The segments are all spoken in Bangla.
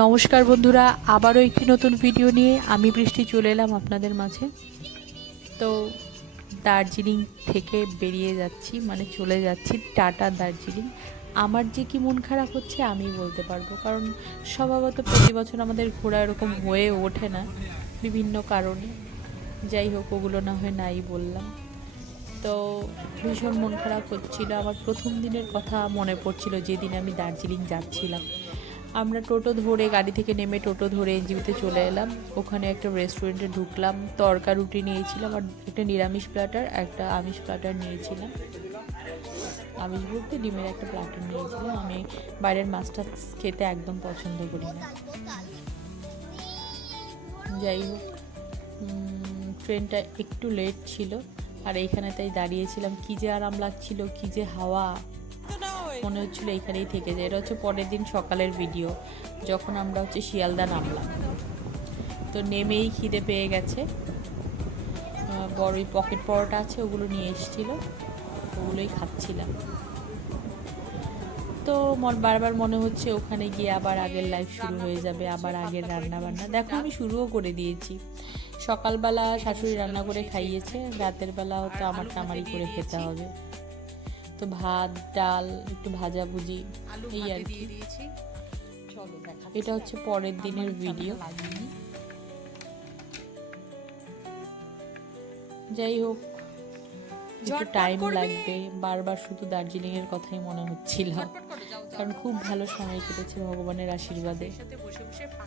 নমস্কার বন্ধুরা, আবারও একটি নতুন ভিডিও নিয়ে আমি বৃষ্টি চলে এলাম আপনাদের মাঝে। তো দার্জিলিং থেকে বেরিয়ে যাচ্ছি, মানে চলে যাচ্ছি টাটা দার্জিলিং। আমার যে কি মন খারাপ হচ্ছে আমি বলতে পারবো, কারণ স্বভাবত প্রতি বছর আমাদের ঘোরা এরকম হয়ে ওঠে না বিভিন্ন কারণে। যাই হোক, ওগুলো না হয় নাই বললাম। তো ভীষণ মন খারাপ হচ্ছিল, আমার প্রথম দিনের কথা মনে পড়ছিল যেদিন আমি দার্জিলিং যাচ্ছিলাম। আমরা টোটো ধরে, গাড়ি থেকে নেমে টোটো ধরে এনজিপিতে চলে এলাম। ওখানে একটা রেস্টুরেন্টে ঢুকলাম, তড়কা রুটি নিয়েছিলাম আর একটা নিরামিষ প্ল্যাটার, একটা আমিষ প্ল্যাটার নিয়েছিলাম। আমিষ বলতে ডিমের একটা প্ল্যাটার নিয়েছিলাম। আমি বাইরের মাছটা খেতে একদম পছন্দ করি না। যাই হোক, ট্রেনটা একটু লেট ছিল আর এইখানে তাই দাঁড়িয়েছিলাম। কী যে আরাম লাগছিল, কী যে হাওয়া, মনে হচ্ছিল এইখানেই থেকে যায়। এটা হচ্ছে পরের দিন সকালের ভিডিও, যখন আমরা শিয়ালদা নামলাম। তো নেমেই খিদে পেয়ে গেছে। বড়ই পকেট পরোটা আছে, ওগুলো নিয়ে এসেছিল, ওগুলোই খাচ্ছিলাম। তো বারবার মনে হচ্ছে ওখানে গিয়ে আবার আগের লাইফ শুরু হয়ে যাবে, আবার আগের রান্না বান্না। দেখো আমি শুরুও করে দিয়েছি। সকালবেলা শাশুড়ি রান্না করে খাইয়েছে, রাতের বেলা হয়তো আমারই করে খেতে হবে। তো ভাত, ডাল, একটু ভাজাভুজি, এই আর কি। এটা হচ্ছে পরের দিনের ভিডিও। যাই হোক, একটু টাইম লাগবে। বারবার শুধু দার্জিলিং এর কথাই মনে হচ্ছিল, কারণ খুব ভালো সময় কেটেছে ভগবানের আশীর্বাদে।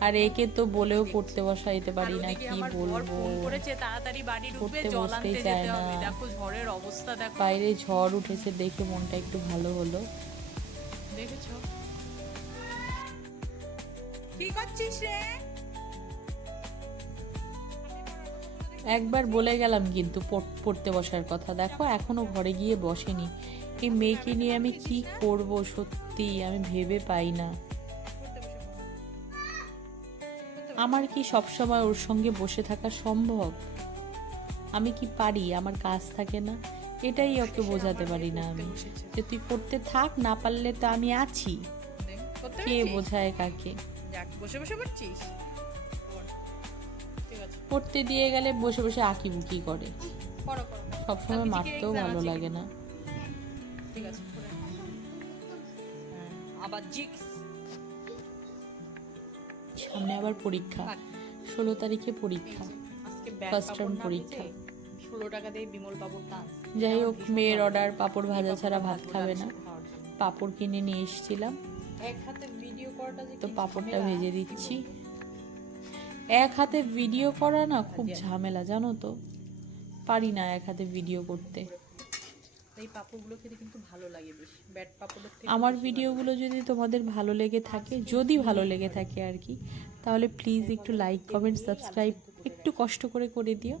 আর একে তো বলেও পড়তে বসাইতে পারি না, কি বলবো, পড়তে বসতেই চায় না। বাইরে ঝড় উঠেছে দেখে মনটা একটু ভালো হলো। দেখেছো কি করছিস রে? একবার বলে গেলাম কিন্তু পড়তে বসার কথা, দেখো এখনো ঘরে গিয়ে বসেনি। এই মেয়েকে নিয়ে আমি কি করব, সত্যি আমি ভেবে পাই না। আমার কি সবসময় ওর সঙ্গে বসে থাকা সম্ভব? আমি কি পারি? আমার কাজ থাকে না? এটাই ওকে বোঝাতে পারি না আমি, যে তুই পড়তে থাক, না পারলে তো আমি আছি। কে বোঝায় কাকে? বসে বসে পড়ছিস? পড়তে দিয়ে গেলে বসে বসে আঁকি বুকি করে। সবসময় মারতেও ভালো লাগে না। ঠিক আছে, আবার জিক্স। সামনে আবার পরীক্ষা, 16 তারিখে পরীক্ষা, ফার্স্ট টার্ম পরীক্ষা। 16 টাকা দিয়ে বিমল পাপড় দান। যাই হোক, মেয়ের অর্ডার, পাঁপড় ভাজা ছাড়া ভাত খাবে না। পাঁপড় কিনে নিয়ে এসেছিলাম, এক হাতে ভিডিও করাটা যে তো পাঁপড়টা ভেজে দিচ্ছি। এক হাতে ভিডিও করা না খুব ঝামেলা, জানো তো, পারি না এক হাতে ভিডিও করতে। এই পাপড়গুলো খেতে কিন্তু ভালো লাগে বেশি, ব্যাট পাপড়ের থেকে। আমার ভিডিওগুলো যদি তোমাদের ভালো লেগে থাকে, যদি ভালো লেগে থাকে আর কি, তাহলে প্লিজ একটু লাইক, কমেন্ট, সাবস্ক্রাইব একটু কষ্ট করে করে দিও।